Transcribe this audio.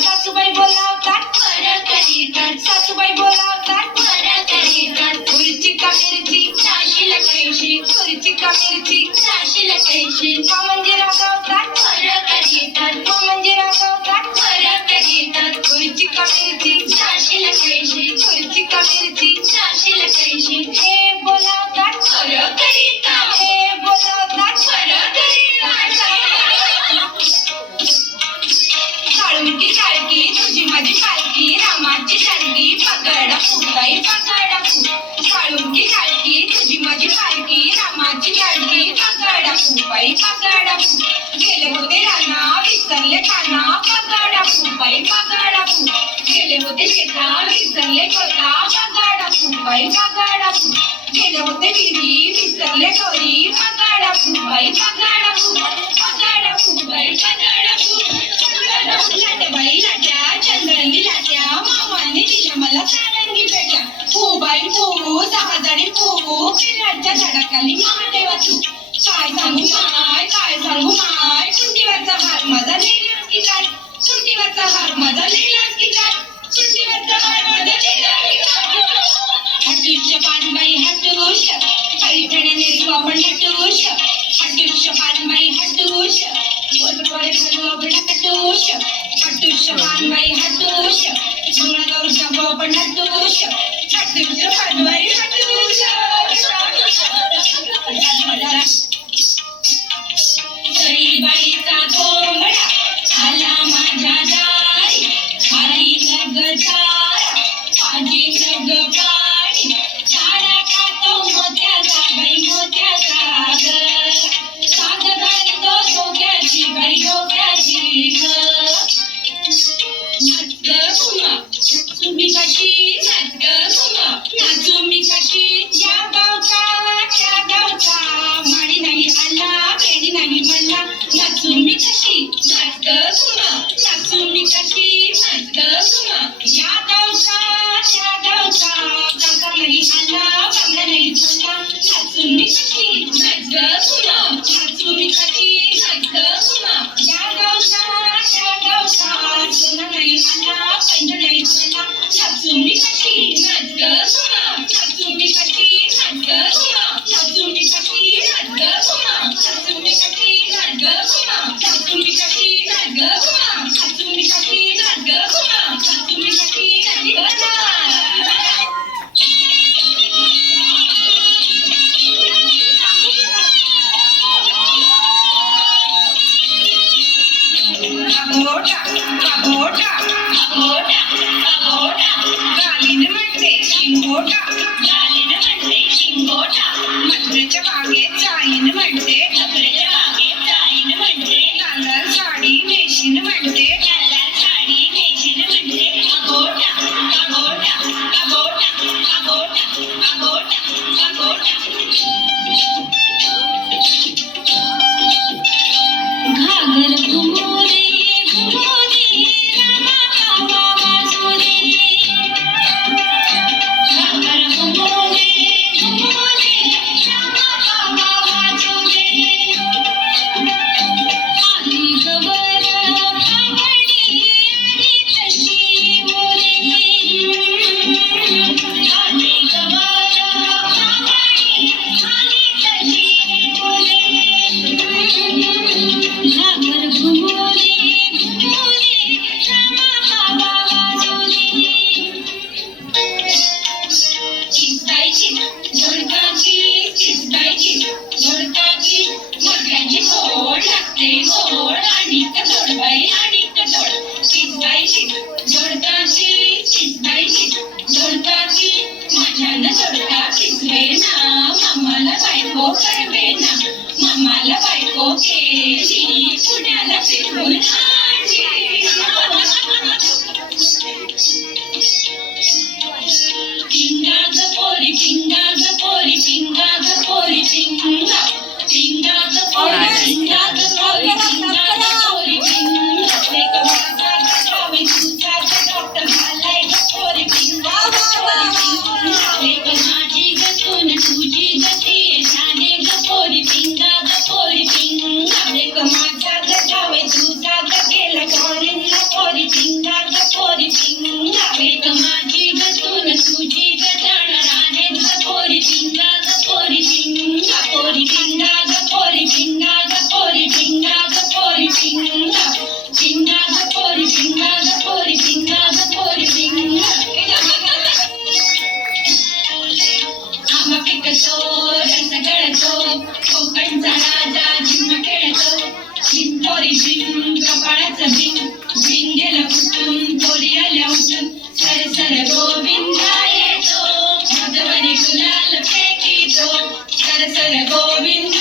सासूबाई बोलावतात खरं करीतात, सासूबाई बोलावतात खरं करीतात. खुर्ची का मिरची साशीला कैशी, खुर्ची का मिरची साशीला कैशी. म्हणजे रागवतात खरं करीतात, म्हणजे रागवतात खरं करीतात. खुर्ची का मिरची साशीला कैशी, खुर्ची का मिरची साशीला कैशी. हे बोलावतात खरं करीतात, हे बोलावतात खरं करीतात. काळुंकी काळकी तुझी माझी पालकी, रामाची सारखी पगड फुटाई पगड फुट. काळुंकी काळकी तुझी माझी पालकी, रामाची लाडकी पगड फुटाई पगड फुट. गेले होते राना विसरले काना, पगड फुटाई पगड फुट. गेले होते शेता विसरले कोता, पगड फुटाई पगड फुट. गेले होते विहिरी विसरले दोरी, पगड फुटाई पगड फुट. पगड फुटाई पगड फुट. लाट्याबाई लाट्या चंद्रंगी लाट्या, मामाने दिल्या मला सारंगी पेट्या. फुबाई फुगू दहाजणी फुगू, पिराच्या झाडाखाली महादेवा तू. काय सांगू माय, काय सांगू माय, सुंटीवरचा हार माझा नेलास की काय, सुंटीवरचा हार माझा नेलास की काय, सुंटीवरचा हार माझा नेलास की काय. हटूश पानबाई हटूश, पैठण्या नेसू आपण हटूश. हटूश पानबाई हटूश, गोलगोळे घालू आपण हटूश. हटूश पानबाई हटूश, मंगळागौर जाऊ आपण हटूश. हटूश पानबाई हटूश. सईबाईचा घोंगडा आला माझ्या दारी, खाली जग तारा माझी जग पाणी. साडा खातो मोत्याचा बाई मोत्याचा ग, साग घालतो डोक्याची बाई डोक्याची ग. नाच ग घुमा नाचू मी कशी, नाच ग घुमा नाचू मी कशी. या गावचा त्या गावचा, माडी नाही आला बेडी नाही म्हणला, नाचू मी कशी नाच ग घुमा नाचू मी कशी. नाच ग घुमा या गावचा त्या गावचा, काका नाही आला बांगडा नाही म्हणला, नाचू मी कशी नाच ग घुमा नाचू मी कशी. नाच ग घुमा या गावचा त्या गावचा, सोना नाही आला पैंजण नाही म्हणला, नाचू मी कशी. नाच ग घुमा नाचू मी कशी. नाच ग घुमा नाचू मी कशी. नाच ग घुमा नाचू मी कशी. नाच ग घुमा नाचू मी कशी. नाच ग घुमा नाचू मी कशी. नाच ग घुमा नाचू मी कशी. नाच ग अगोटा अगोटा अगोटा अगोटा, गालीन म्हणते शिंगोटा, गालीन म्हणते शिंगोटा. मथुरेच्या बागेत जाईन म्हणते, मथुरेच्या बागेत जाईन म्हणते. लाल लाल साडी नेशीन म्हणते, लाल लाल साडी नेशीन म्हणते. अगोटा अगोटा अगोटा अगोटा अगोटा अगोटा. घागर घुमो रे रामा गावा गोविंद